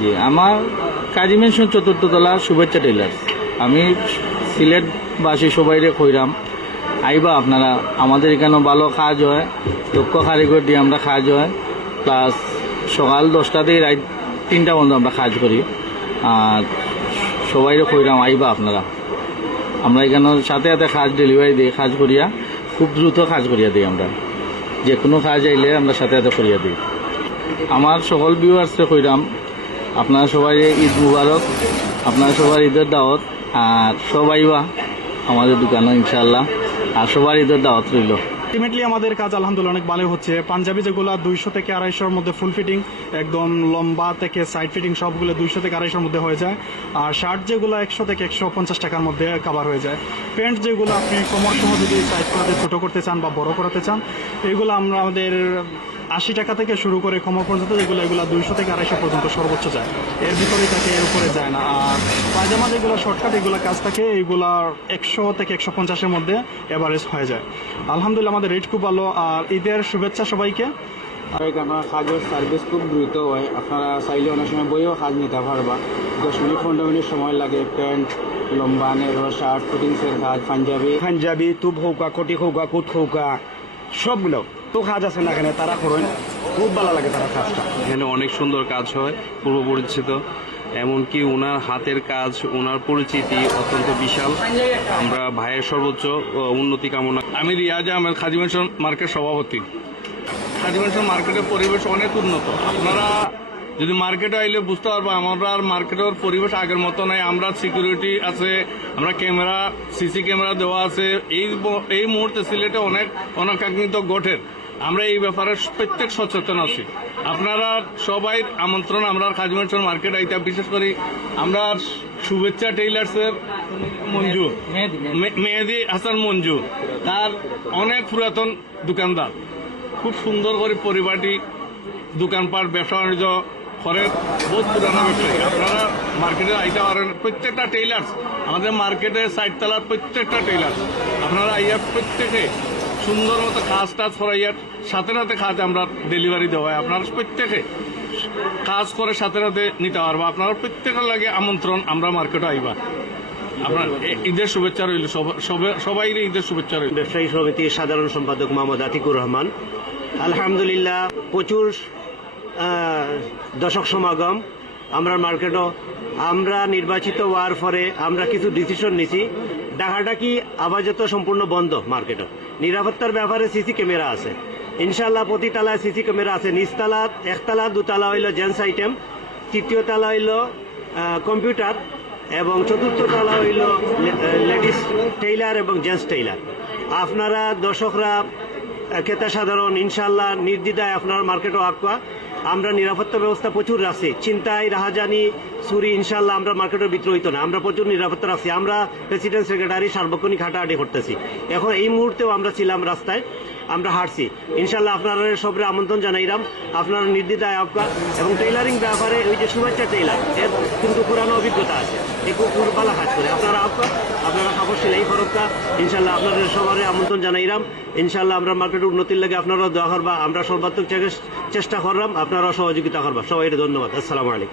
জি, আমার কাজী মেনশন চতুর্থ তলা শুভেচ্ছা টেলার্স। আমি সিলেটবাসী সবাইরে কইরাম আইবা আপনারা, আমাদের এখানে ভালো কাজ হয়, দক্ষ কারিগর দিয়ে আমরা কাজ হয়, প্লাস সকাল 10টা থেকে রাত 3টা পর্যন্ত আমরা কাজ করি। আর সবাইরে কইরাম আইবা আপনারা, আমরা এখানে সাথে সাথে কাজ ডেলিভারি দিই, কাজ করিয়া খুব দ্রুত কাজ করিয়া দিই। আমরা যে কোনো কাজ আইলে আমরা সাথে সাথে করিয়া দিই। আমার সকল ভিউয়ার্সরে কইরাম আপনারা সবাই ঈদ মুবারক, আপনারা সবার ঈদের দাওয়াত, আর সবাই বা আমাদের দোকানে ইনশাআল্লাহ, আর সবার ঈদের দাওয়াত রইল। আলটিমেটলি আমাদের কাজ আলহামদুলিল্লাহ অনেক ভালো হচ্ছে। পাঞ্জাবি যেগুলো 200 থেকে 250-র মধ্যে ফুল ফিটিং, একদম লম্বা থেকে সাইড ফিটিং সবগুলো 200 থেকে 250-র মধ্যে হয়ে যায়। আর শার্ট যেগুলো 100 থেকে 150 টাকার মধ্যে কভার হয়ে যায়। প্যান্ট যেগুলো আপনি কোমর সহ যদি সাইজ করাতে ছোটো করতে চান বা বড় করাতে চান, এগুলো আমরা আমাদের 80 টাকা থেকে শুরু করে কোমর পর্যন্ত, এগুলো 200 থেকে 250 পর্যন্ত সর্বোচ্চ যায়, এর ভিতরেই থাকে, এর উপরে যায় না। আর পায়জামা যেগুলো শর্টকাট, এগুলো কাজ থাকে, এইগুলা 100 থেকে 150-এর মধ্যে এভারেজ হয়ে যায়। আলহামদুলিল্লাহ আমাদের রেট খুব ভালো। আর ঈদের শুভেচ্ছা সবাইকে। আমার কাজের সার্ভিস খুব দ্রুত হয়, আপনারা চাইলে অনেক সময় বইও কাজ নিতে পারবা। 10 মিনিট 15 মিনিট সময় লাগে। প্যান্ট, লম্বা নেরো শার্ট, ফিটিংসের কাজ, পাঞ্জাবি তুপ হৌকা, কটি হৌকা, কুট হৌকা, সবগুলো তো কাজ আছে না এখানে, তারা করেন খুব ভালো লাগে তারা কাজটা। এখানে অনেক সুন্দর কাজ হয়, পূর্ব পরিচিত, এমনকি ওনার হাতের কাজ, ওনার পরিচিতি অত্যন্ত বিশাল। আমরা ভাইয়ের সর্বোচ্চ উন্নতি কামনা। আমি রিয়াজ আহমেদ, কাজী মেনশন মার্কেট সভাপতি। কাজী মেনশন মার্কেটের পরিবেশ অনেক উন্নত। আপনারা যদি মার্কেটে আইলে বুঝতে পারবো আমরা আর মার্কেটের পরিবেশ আগের মতো নাই। আমরা সিকিউরিটি আছে, আমরা ক্যামেরা, সিসি ক্যামেরা দেওয়া আছে। এই মুহূর্তে সিলেটে অনেক অনাকাঙ্ক্ষিত ঘটের, আমরা এই ব্যাপারে প্রত্যেক সচেতন আছি। আপনারা সবাই আমন্ত্রণ আমরা কাজী মেনশন মার্কেট আইতে। বিশেষ করে আমরা শুভেচ্ছা টেইলার্সের মঞ্জু, মেহেদি হাসান মঞ্জু, তার অনেক পুরাতন দোকানদার, খুব সুন্দর করে পরিপাটি দোকানপাট ব্যবসা বাণিজ্য করে, বহুত পুরানো ব্যবসায়ী। আপনারা মার্কেটে আইতে পারেন। প্রত্যেকটা টেইলার্স আমাদের মার্কেটে 60 তলার প্রত্যেকটা টেইলার্স আপনারা আইয়া প্রত্যেকে সুন্দর মতো কাজ টাজ করাইয়ার সাথে সাথে কাজ আমরা ডেলিভারি দেওয়া হয়। আপনারা প্রত্যেকে কাজ করে সাথে সাথে নিতে পারবো। আপনারা প্রত্যেকের লাগে আমন্ত্রণ, আমরা মার্কেটে আইবা। আপনার ঈদের শুভেচ্ছা রইল, সবাই ঈদের শুভেচ্ছা রইল। ব্যবসায়ী সমিতির সাধারণ সম্পাদক মোহাম্মদ আতিকুর রহমান। আলহামদুলিল্লাহ প্রচুর দর্শক সমাগম আমরা মার্কেটও। আমরা নির্বাচিত হওয়ার পরে আমরা কিছু ডিসিশন নিছি। ডাকাডাকি আপাতত সম্পূর্ণ বন্ধ। মার্কেটও নিরাপত্তার ব্যাপারে সিসি ক্যামেরা আছে, ইনশাল্লাহ প্রতি তালায় সিসি ক্যামেরা আছে। নিচতলা, একতলা, দুতলা হইল জেন্টস আইটেম, তৃতীয় তলা হইল কম্পিউটার, এবং চতুর্থ তলা হইল লেডিস টেইলার এবং জেন্টস টেইলার। আপনারা দর্শকরা, ক্রেতা সাধারণ ইনশাল্লাহ নির্দ্বিধায় আপনার মার্কেটও আঁকা। আমরা নিরাপত্তা ব্যবস্থা প্রচুর রাখছি। ছিনতাই, রাহাজানি, চুরি ইনশাল্লাহ আমরা মার্কেটের ভিতরে হইতো না। আমরা প্রচুর নিরাপত্তা রাখছি। আমরা প্রেসিডেন্ট সেক্রেটারি সার্বক্ষণিক হাঁটাহাঁটি করতেছি। এখন এই মুহূর্তেও আমরা ছিলাম রাস্তায়, আমরা হাঁটছি। ইনশাল্লাহ আপনারা সবরে আমন্ত্রণ জানাইলাম, আপনারা নির্দ্বিধায় আঁকা। এবং টেইলারিং ব্যাপারে ওই যে শুভেচ্ছা টেইলার, এর কিন্তু পুরানো অভিজ্ঞতা আছে, এই খুব ভালো কাজ করে। আপনারা আঁকা, আপনারা কাপড় সেলাই ফরক্কা, ইনশাল্লাহ আপনাদের সবার আমন্ত্রণ জানাইলাম। ইনশাল্লাহ আমরা মার্কেটের উন্নতির লাগে আপনারাও দোয়া করবা, আমরা সর্বাত্মক চেষ্টা করলাম, আপনারাও সহযোগিতা করবা। সবাই ধন্যবাদ। আসসালামু আলাইকুম।